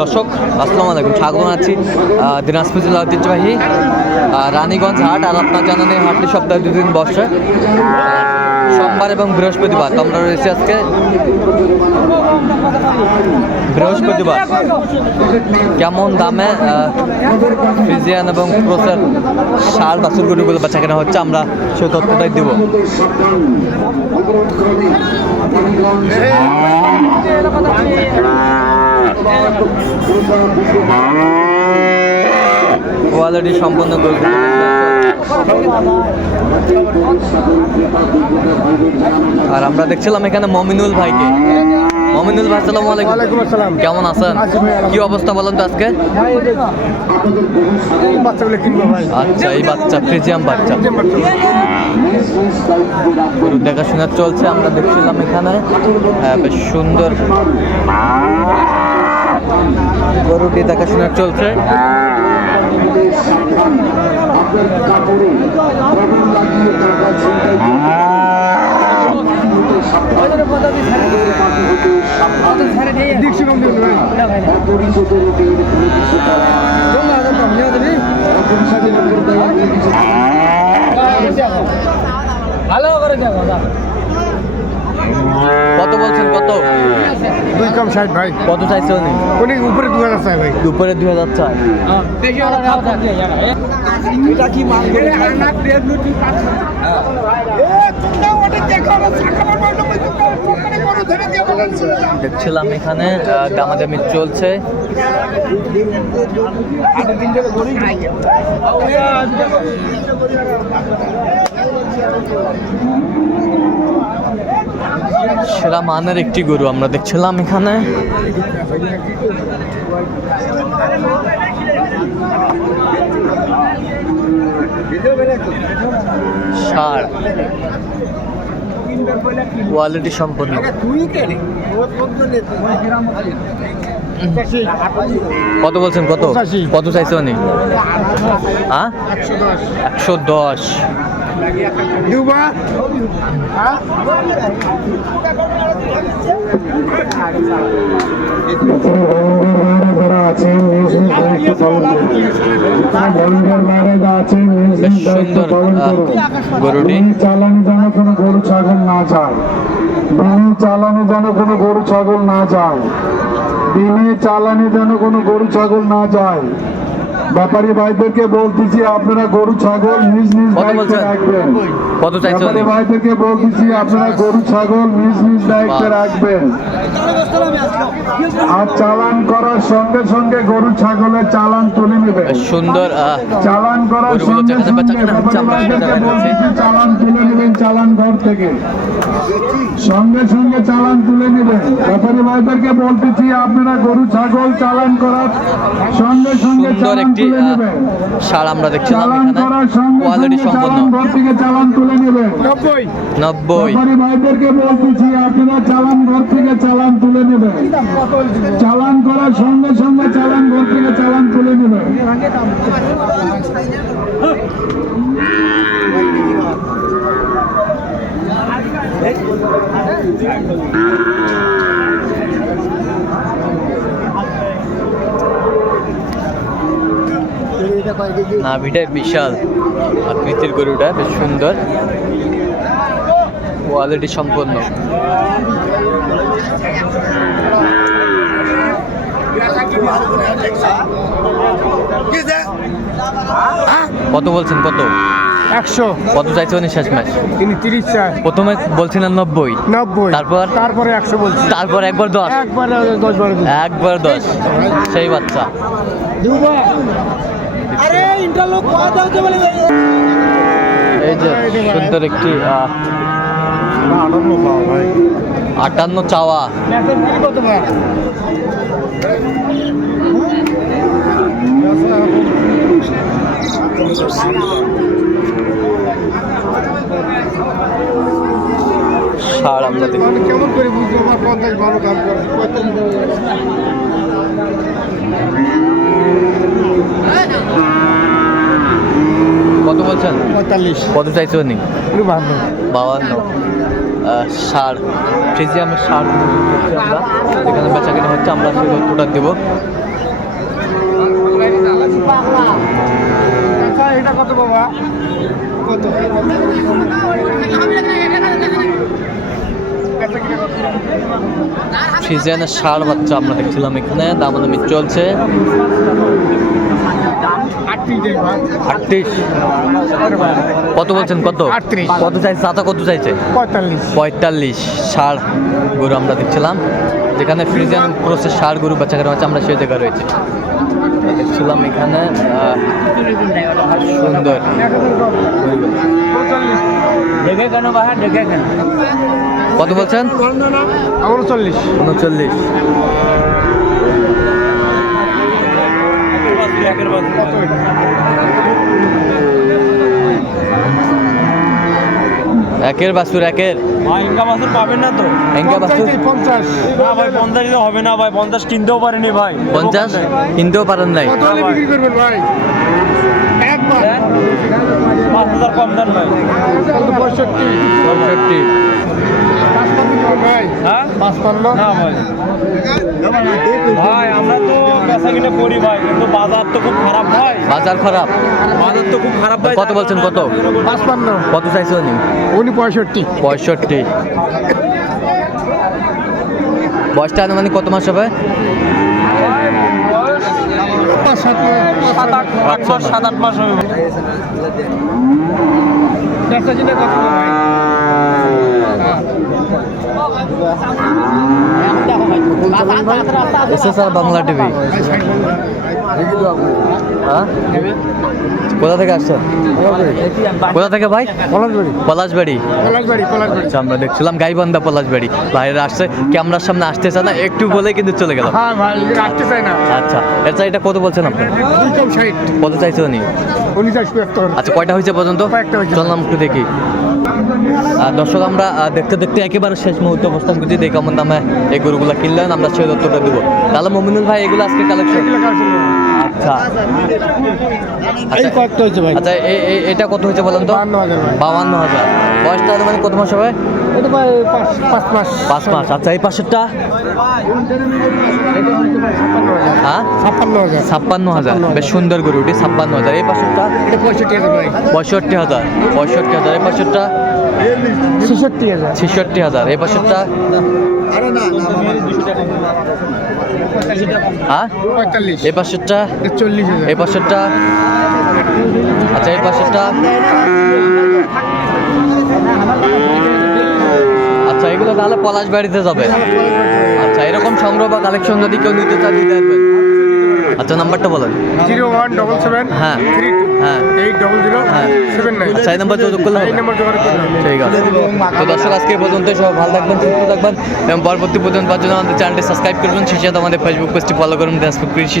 দর্শক, আসসালামু আলাইকুম স্বাগত জানাচ্ছি দিনাজপুর জেলা ঐতিহ্যবাহী রানীগঞ্জ হাট আর আপনার জানানে হাটটি সপ্তাহে দুদিন বসে। সোমবার এবং বৃহস্পতিবার। তো আমরা রয়েছি আজকে বৃহস্পতিবার। কেমন দামে ফিজিয়ান এবং প্রোসের সার বাছুর গরুগুলো বেচা কেনা হচ্ছে, আমরা সেই তথ্যটাই দেবো। কোয়ালিটি সম্পন্ন গরুগুলো আর আমরা দেখছিলাম এখানে মমিনুল ভাইকে। মমিনুল ভাই সালাম আলাইকুম। আসসালাম। কেমন আছেন? কি অবস্থা বলেন তো আজকে? বাচ্চাগুলো কিনবো ভাই। আচ্ছা এই বাচ্চা ফ্রিজিয়াম বাচ্চা। দেখাশোনা চলছে আমরা দেখছিলাম এখানে। হ্যাঁ, বেশ সুন্দর গরুটি দেখাশোনা চলছে। দেখছি কম দিন ভাই ভালো করে যাব কত? দুই কম ষাট ভাই। কত চাইছে উনি? উনি উপরে দু হাজার চাই ভাই। দুপুরে দুই হাজার চার এটা কি মাল দেখছিলাম এখানে দামাদামি চলছে। সেরা মানের একটি গরু আমরা দেখছিলাম এখানে। সার। কোয়ালিটি সম্পন্ন। কত বলছেন কত। কত চাইছে উনি? হ্যাঁ? একশো দশ। একশো দশ দুবা বেশ সুন্দর আহ, যেন কোনো গরু ছাগল না যায়। বিনি চালানি যেন কোনো গরু ছাগল না যায়। বিনি চালানি যেন কোনো গরু ছাগল না যায়। ব্যাপারী ভাইদেরকে বলতেছি আপনারা গরু ছাগল নিজ নিজ দায়িত্বে রাখবেন। কত চাইছে ব্যাপারী ভাইদেরকে বলতেছি আপনারা গরু ছাগল নিজ নিজ দায়িত্বে রাখবেন। আর চালান করার সঙ্গে সঙ্গে গরু ছাগলের চালান তুলে নেবেন। সুন্দর চালান করার সঙ্গে সঙ্গে চালান তুলে নেবেন চালান ঘর থেকে। সঙ্গে সঙ্গে চালান তুলে নেবেন। ব্যাপারী ভাইদেরকে বলতেছি আপনারা গরু ছাগল চালান করার সঙ্গে সঙ্গে চালান একটি সার আমরা দেখছিলাম চালান এখানে করার সঙ্গে কোয়ালিটি সম্পন্ন। ঘর থেকে চালান তুলে নেবেন নব্বই। নব্বই। ভাইদেরকে বলতেছি আপনারা চালান ঘর থেকে চালান তুলে নেবেন চালান করার সঙ্গে সঙ্গে চালান ঘর থেকে চালান তুলে নেবেন নাভিটা বিশাল। আকৃতির গরুটা বেশ সুন্দর। কোয়ালিটি সম্পন্ন। কত বলছেন কত? একশো। কত চাইছে উনি শেষ ম্যাচ? তিনি তিরিশ চাই প্রথমে বলছিলেন নব্বই। নব্বই। তারপর? তারপরে একশো বলছি। তারপর একবার দশ। একবারে দশ বারো একবার দশ। সেই বাচ্চা। এই যে সুন্দর একটি আটান্ন চাওয়া। সার আমরা দেখি। মানে কেমন করে বুঝব? আমার পঞ্চাশ ভালো কাম করে। কত বলছেন? পঁয়তাল্লিশ। কত চাইছে উনি? ভালো বাবান্ন সার ফ্রিজিয়ামের সার দেখছি আমরা। এখানে বেচা কিনে হচ্ছে আমরা সেই তথ্যটা দেবো। এটা কত বাবা? কত? ফ্রিজিয়ানের সার বাচ্চা আমরা দেখছিলাম এখানে দামাদামি চলছে। আটত্রিশ। কত বলছেন কত? আটত্রিশ। কত চাইছে? চাচা কত চাইছে? পঁয়তাল্লিশ। পঁয়তাল্লিশ ষাড় গরু আমরা দেখছিলাম। যেখানে ফ্রিজিয়ান ক্রসের ষাড় গরু বাচ্চা কেন আছে আমরা সেই জায়গায় রয়েছে। দেখছিলাম এখানে সুন্দর। দেখে কেন বাহা দেখে কেন? কত বলছেন? উনচল্লিশ। উনচল্লিশ। একের বাসুর একের? ভাই ইনকাম আসর পাবেন না তো। এঙ্কা বাসুর পঞ্চাশ না ভাই পঞ্চাশ দিলে হবে না ভাই পঞ্চাশ কিনতেও পারেনি ভাই। পঞ্চাশ? কিনতেও পারেন নাই। বিক্রি করবেন ভাই? একবার। পাঁচ হাজার কম দেন ভাই। পঁয়ষট্টি। পঁয়ষট্টি। হ্যাঁ? না ভাই। ভাই আমরা তো বেচা কিনে করি ভাই কিন্তু বাজার তো খুব খারাপ ভাই। বাজার খারাপ? বাজার তো খুব খারাপ ভাই কত বলছেন, কত? পাঁচপান্ন কত চাইছে উনি? উনি পঁয়ষট্টি। পঁয়ষট্টি। বয়সটা আনুমানিক কত মাস হবে? সাত আট মাস হবে? বাংলা টিভি। হ্যাঁ? কোথা থেকে আসছেন? কোথা থেকে ভাই? পলাশবাড়ি। আচ্ছা আমরা দেখছিলাম গাইবান্ধা পলাশবাড়ি। বাইরে আসছে ক্যামেরার সামনে আসতেছে না একটু বলে কিন্তু চলে গেল। হ্যাঁ আচ্ছা আচ্ছা এটা কত বলছেন আপনি? কত চাইছে উনি? আচ্ছা কয়টা হয়েছে পর্যন্ত? চললাম একটু দেখি। দর্শক আমরা দেখতে দেখতে একেবারে শেষ মুহূর্তে অবস্থান করছি দেখে কেমন দামে এই গরুগুলো কিনলেন আমরা সেই দত্তটা দেবো। তাহলে মমিনুল ভাই এগুলো আজকে কালেকশন আচ্ছা। এই আচ্ছা এ- এ- এটা কত হয়েছে বলেন তো? হাজার মানে কত মাস হবে? পাঁচ মাস। পাঁচ মাস। আচ্ছা এই পাশেরটা? হ্যাঁ? ছাপ্পান্ন হাজার। বেশ সুন্দর গরু ওটি ছাপ্পান্ন হাজার। এই পাশেরটা? পঁয়ষট্টি হাজার পঁয়ষট্টি হাজার। পঁয়ষট্টি হাজার। এই পাশেরটা? ছেষট্টি হাজার। ছেষট্টি হাজার। এই পাশেরটা? হ্যাঁ এই পাশেরটা? চল্লিশ হাজার। এই আচ্ছা এই পাশেরটা? আচ্ছা এগুলো তাহলে পলাশ বাড়িতে যাবে। আচ্ছা এরকম সংগ্রহ বা কালেকশন যদি কেউ নিতে চায় দিতে পারবেন। আচ্ছা নাম্বারটা বলেন। জিরো ওয়ান ডবল সেভেন হ্যাঁ। থ্রি হ্যাঁ। এইট ডবল জিরো হ্যাঁ। Seven nine. আচ্ছা এই নাম্বার যোগাযোগ করলে এই নম্বর যোগাযোগ করলে ঠিক আছে। তো দর্শক আজকে পর্যন্ত সবাই ভালো থাকবেন সুস্থ থাকবেন এবং পরবর্তী পর্যন্ত পাওয়ার জন্য আমাদের চ্যানেলটি সাবস্ক্রাইব করবেন। সেই সাথে আমাদের ফেসবুক পেজটি ফলো করুন। ফেসবুক কৃষি